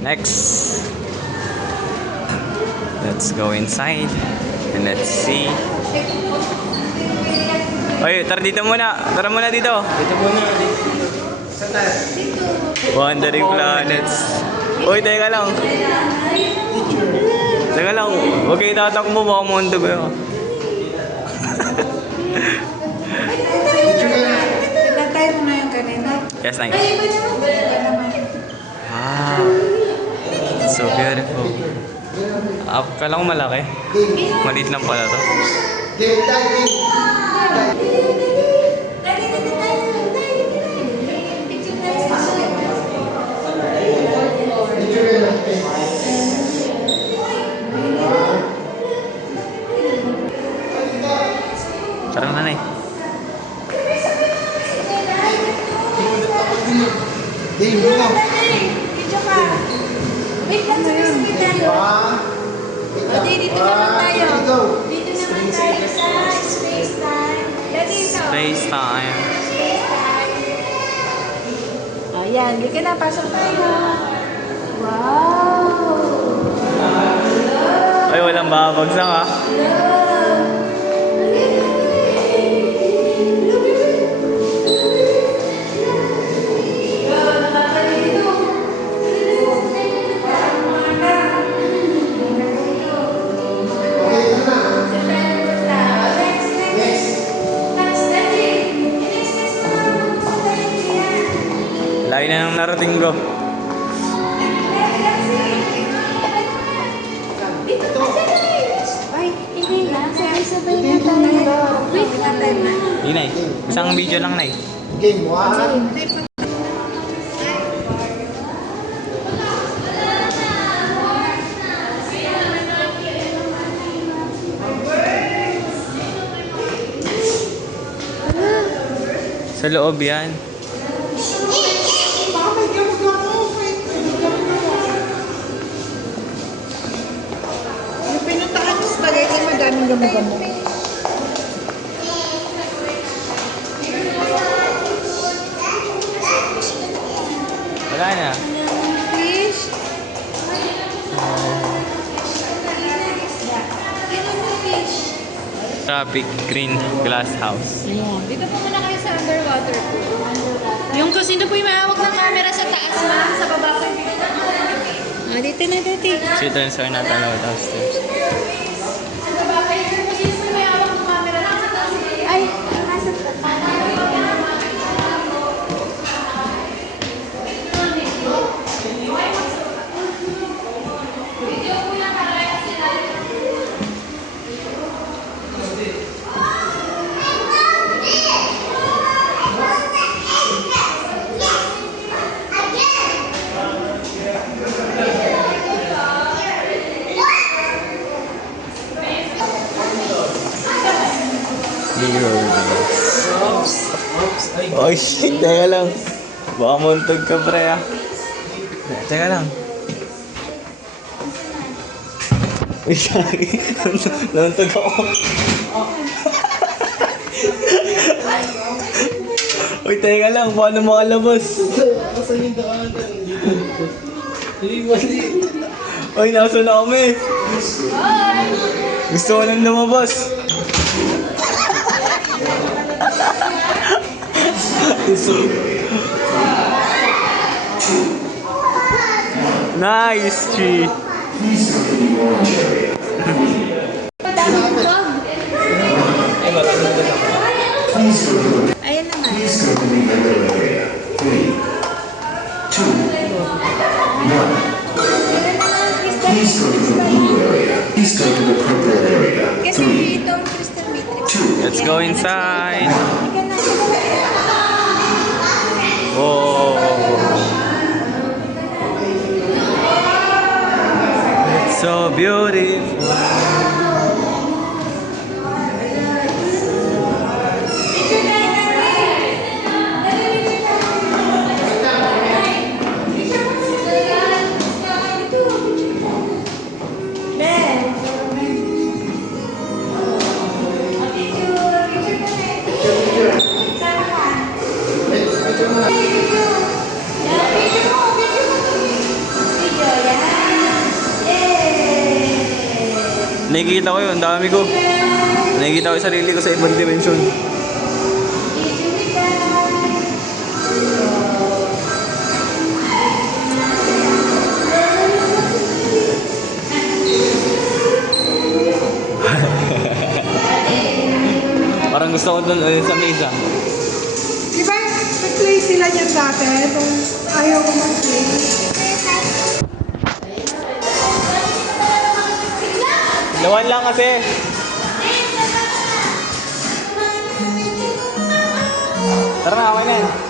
Next, let's go inside and let's see. Oy, tara dito muna. Tara muna dito. Dito muna. Saan tayo? Wandering Planets. Uy, teka lang. Teka lang. Huwag kayo tatakbo. Baka mundo ko yun. Nagtay mo na yung kanina. Yes, nice. Ay, iba naman. Wow. It's so beautiful. Kala ko malaki. Maliit lang pala to. Tara nanay. Video ka. Wait lang, space tayo. Dito naman tayo. Dito naman tayo sa space time. Dito. Space time. Space time. Ayan, hindi ka na. Pasok tayo. Wow! Ay, walang babagsak ah. Layo na nang narating ko. Ay, hindi na. Sabay-sabay na tayo. Wait lang tayo. Inay, isang video lang nay. Game 1. Sa loob yan. Yung pinuntahan ko spaghetti, madaming gamo-gamo. Wala na. Fish. Traffic Green Glass House. Dito po muna kayo sa underwater pool. Yung kung sino po yung mahawak ng camera sa taas na, sa baba po yung dito na, dito. Children are not allowed downstairs. Sa baba po yung kung sino po yung mahawak ng camera sa taas. Ay, nasa taas. Oh shit, teka lang. Baka muntog ka pre ah. Teka lang. Uy, sorry. Namuntog ako. Uy, teka lang. Paano makalabas? Asan yung daan? Hindi mali. Uy, nasa na kami. Gusto ko nang lumabas. Nice tree. Ayan naman. Kasi itong crystal matrix. Let's go inside. Oh. It's so beautiful. Nakikita ko yun, ang dami ko. Nakikita ko yung sarili ko sa ibang dimensyon. Parang gusto ko doon sa mesa. Di ba nag-play sila niyan dati? Nung ayaw ko mag-play. Lawan lang kasi. Tara na, okay na yan.